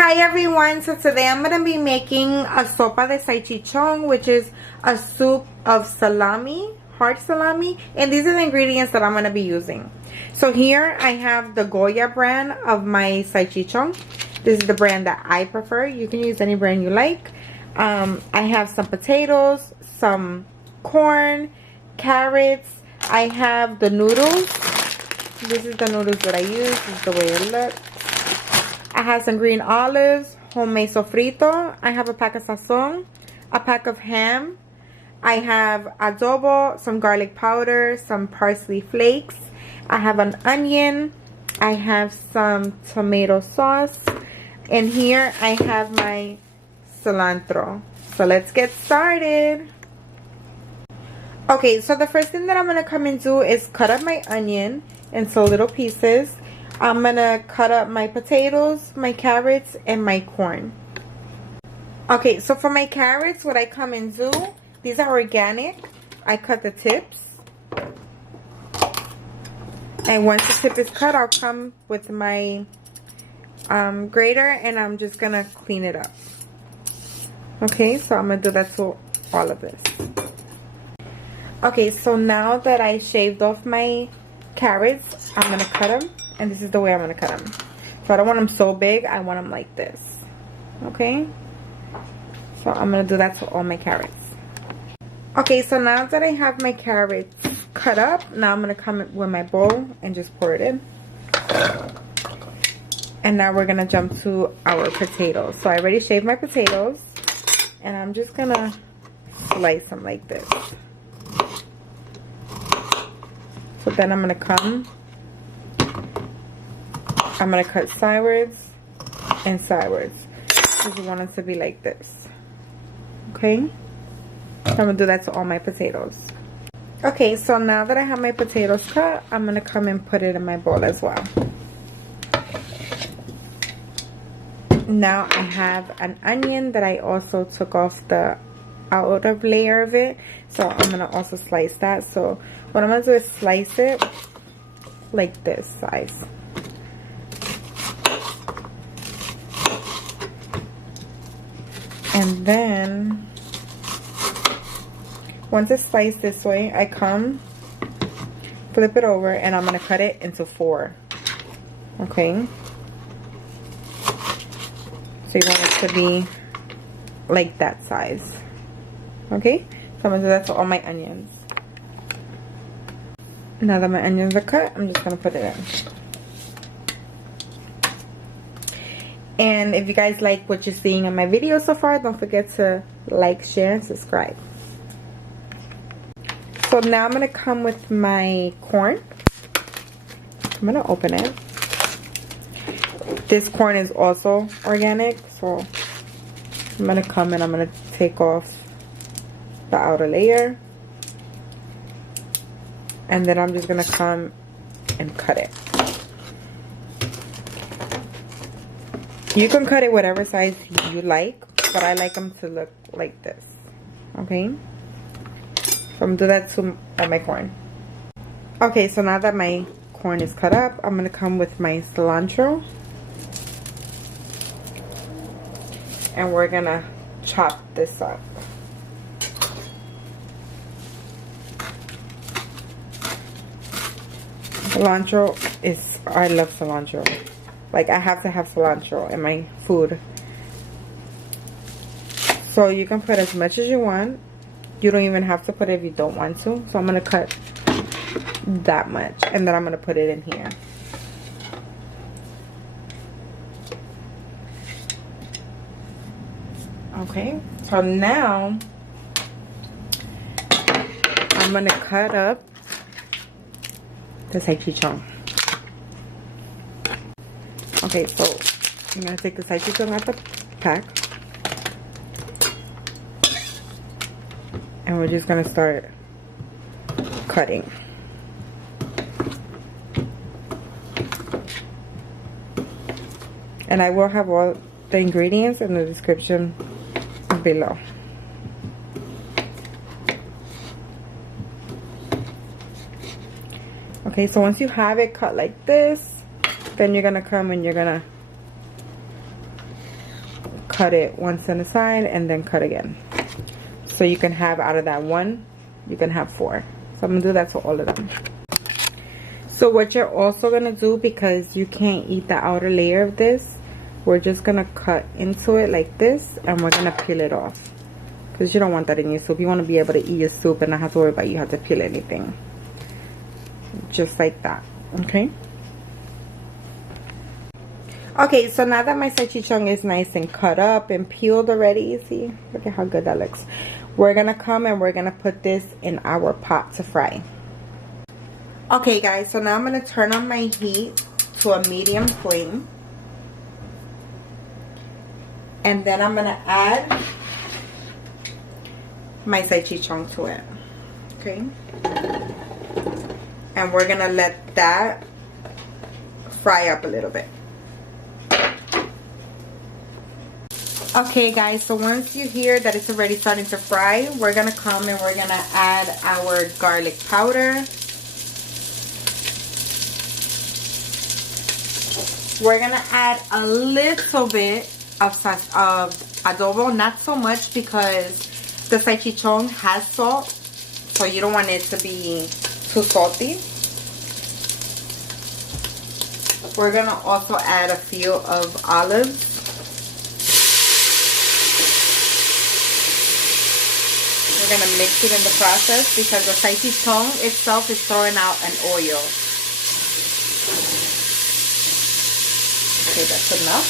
Hi everyone, so today I'm going to be making a sopa de salchichon, which is a soup of salami, hard salami, and these are the ingredients that I'm going to be using. So here I have the Goya brand of my salchichon. This is the brand that I prefer. You can use any brand you like. I have some potatoes, some corn, carrots. I have the noodles. This is the noodles that I use. This is the way it looks. I have some green olives, homemade sofrito. I have a pack of sazón, a pack of ham. I have adobo, some garlic powder, some parsley flakes. I have an onion. I have some tomato sauce. And here I have my cilantro. So let's get started. Okay, so the first thing that I'm going to come and do is cut up my onion into little pieces. I'm going to cut up my potatoes, my carrots, and my corn. Okay, so for my carrots, what I come and do, these are organic. I cut the tips. And once the tip is cut, I'll come with my grater and I'm just going to clean it up. Okay, so I'm going to do that to all of this. Okay, so now that I shaved off my carrots, I'm going to cut them. And this is the way I'm going to cut them. So I don't want them so big. I want them like this. Okay? So I'm going to do that to all my carrots. Okay, so now that I have my carrots cut up, now I'm going to come with my bowl and just pour it in. And now we're going to jump to our potatoes. So I already shaved my potatoes. And I'm just going to slice them like this. So then I'm going to come. I'm going to cut sideways and sideways. Because you want it to be like this. Okay? So I'm going to do that to all my potatoes. Okay, so now that I have my potatoes cut, I'm going to come and put it in my bowl as well. Now I have an onion that I also took off the outer layer of it. So I'm going to also slice that. So what I'm going to do is slice it like this size. And then, once it's sliced this way, I come, flip it over, and I'm going to cut it into 4. Okay? So you want it to be like that size. Okay? So I'm going to do that to all my onions. Now that my onions are cut, I'm just going to put it in. And if you guys like what you're seeing in my video so far, don't forget to like, share, and subscribe. So now I'm going to come with my corn. I'm going to open it. This corn is also organic. So I'm going to come and I'm going to take off the outer layer. And then I'm just going to come and cut it. You can cut it whatever size you like, but I like them to look like this. Okay? So I'm going to do that to all my corn. Okay, so now that my corn is cut up, I'm going to come with my cilantro. And we're going to chop this up. Cilantro is, I love cilantro. Like, I have to have cilantro in my food. So you can put as much as you want. You don't even have to put it if you don't want to. So I'm going to cut that much. And then I'm going to put it in here. Okay. So now, I'm going to cut up the salchichon. Okay, so I'm going to take the salchichon out the pack. And we're just going to start cutting. And I will have all the ingredients in the description below. Okay, so once you have it cut like this, then you're going to come and you're going to cut it once on the side and then cut again. So you can have, out of that one, you can have 4. So I'm gonna do that to all of them. So what you're also gonna do, because you can't eat the outer layer of this, we're just gonna cut into it like this, and we're gonna peel it off, because you don't want that in your soup. You want to be able to eat your soup and not have to worry about you have to peel anything. Just like that. Okay. Okay, so now that my salchichon is nice and cut up and peeled already, see, look at how good that looks. We're gonna come and we're gonna put this in our pot to fry. Okay guys, so now I'm gonna turn on my heat to a medium flame, and then I'm gonna add my salchichon to it. Okay, and we're gonna let that fry up a little bit. Okay guys, so once you hear that it's already starting to fry, we're gonna come and we're gonna add our garlic powder. We're gonna add a little bit of adobo, not so much, because the salchichon has salt, so you don't want it to be too salty. We're gonna also add a few of olives. We're gonna mix it in the process because the salchichon itself is throwing out an oil. Okay, that's enough.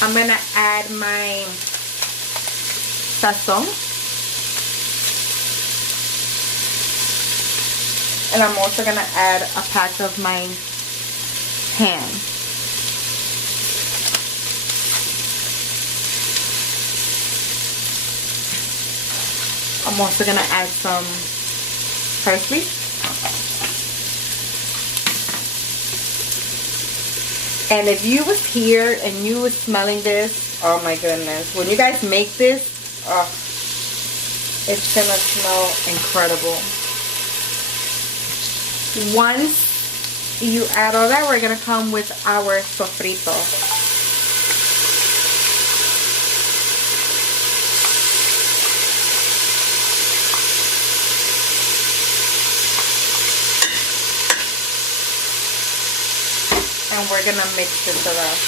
I'm gonna add my sazón, and I'm also gonna add a patch of my ham. I'm also gonna add some parsley. And if you was here and you was smelling this, oh my goodness, when you guys make this, oh, it's gonna smell incredible. Once you add all that, we're gonna come with our sofrito. And we're gonna mix it around.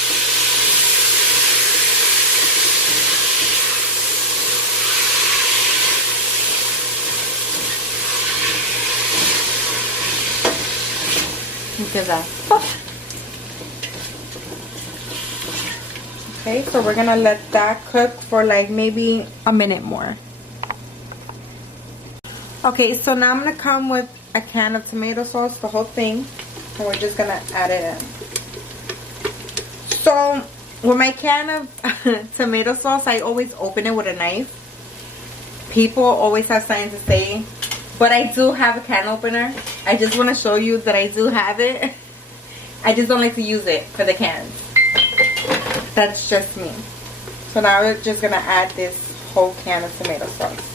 Look at that. Okay, so we're gonna let that cook for like maybe a minute more. Okay, so now I'm gonna come with a can of tomato sauce, the whole thing, and we're just gonna add it in. So with my can of tomato sauce, I always open it with a knife. People always have something to say, but I do have a can opener. I just want to show you that I do have it. I just don't like to use it for the cans. That's just me. So now we're just gonna add this whole can of tomato sauce.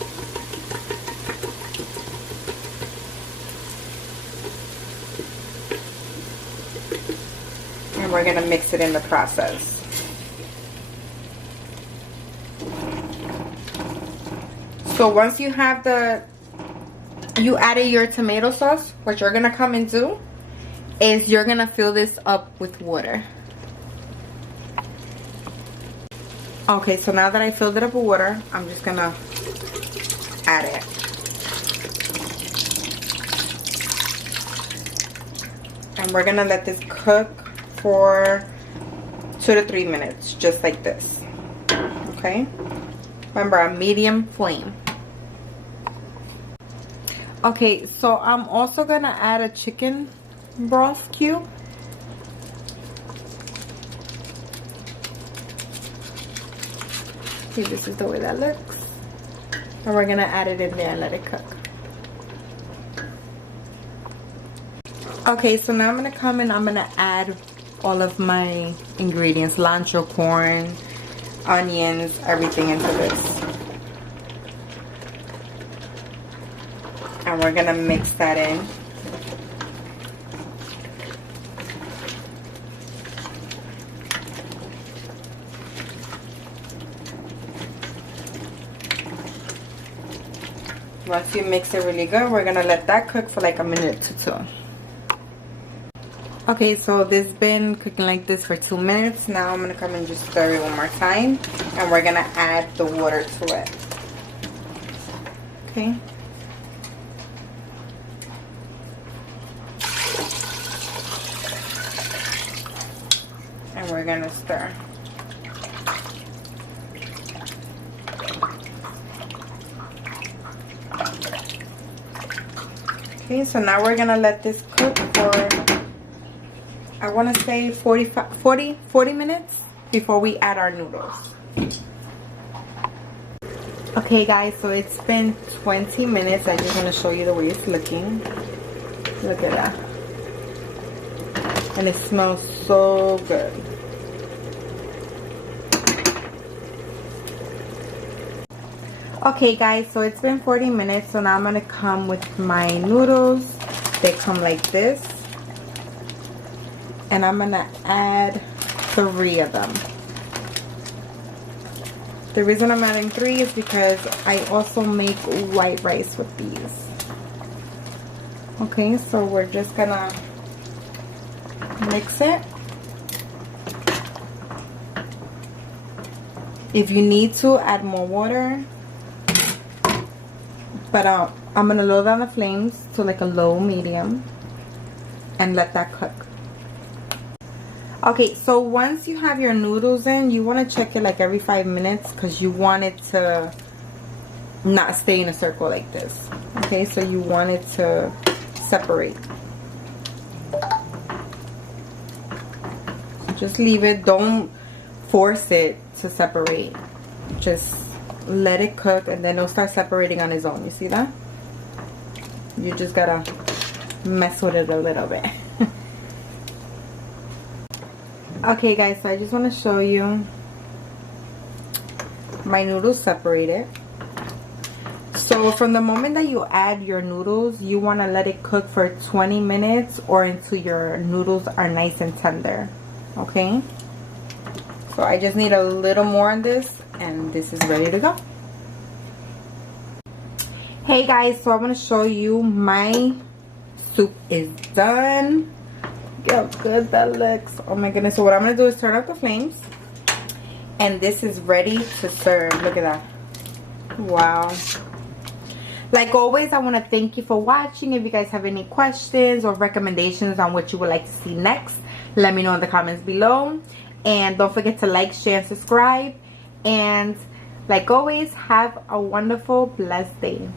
And we're gonna mix it in the process. So once you have you added your tomato sauce, what you're gonna come and do is you're gonna fill this up with water. Okay, so now that I filled it up with water, I'm just gonna add it. And we're gonna let this cook for 2 to 3 minutes, just like this. Okay, remember, a medium flame. Okay, so I'm also gonna add a chicken broth cube. See, this is the way that looks. And we're gonna add it in there and let it cook. Okay, so now I'm gonna come and I'm gonna add all of my ingredients, cilantro, corn, onions, everything into this. And we're gonna mix that in. Once you mix it really good, we're gonna let that cook for like a minute to 2. Okay, so this been cooking like this for 2 minutes. Now I'm gonna come and just stir it one more time, and we're gonna add the water to it. Okay. And we're gonna stir. Okay, so now we're gonna let this cook for, I want to say 40 minutes before we add our noodles. Okay guys, so it's been 20 minutes. I just want to show you the way it's looking. Look at that. And it smells so good. Okay guys, so it's been 40 minutes. So now I'm going to come with my noodles. They come like this. And I'm going to add 3 of them. The reason I'm adding 3 is because I also make white rice with these. Okay, so we're just going to mix it. If you need to, add more water. But I'm going to lower down the flames to like a low medium and let that cook. Okay, so once you have your noodles in, you want to check it like every 5 minutes because you want it to not stay in a circle like this. Okay, so you want it to separate. Just leave it. Don't force it to separate. Just let it cook and then it'll start separating on its own. You see that? You just gotta mess with it a little bit. Okay guys, so I just want to show you my noodles separated. So from the moment that you add your noodles, you want to let it cook for 20 minutes or until your noodles are nice and tender. Okay, so I just need a little more on this and this is ready to go. Hey guys, so I'm going to show you my soup is done. Look how good that looks. Oh my goodness. So what I'm going to do is turn up the flames and this is ready to serve. Look at that. Wow. Like always, I want to thank you for watching. If you guys have any questions or recommendations on what you would like to see next, let me know in the comments below. And don't forget to like, share, and subscribe. And like always, have a wonderful, blessed day.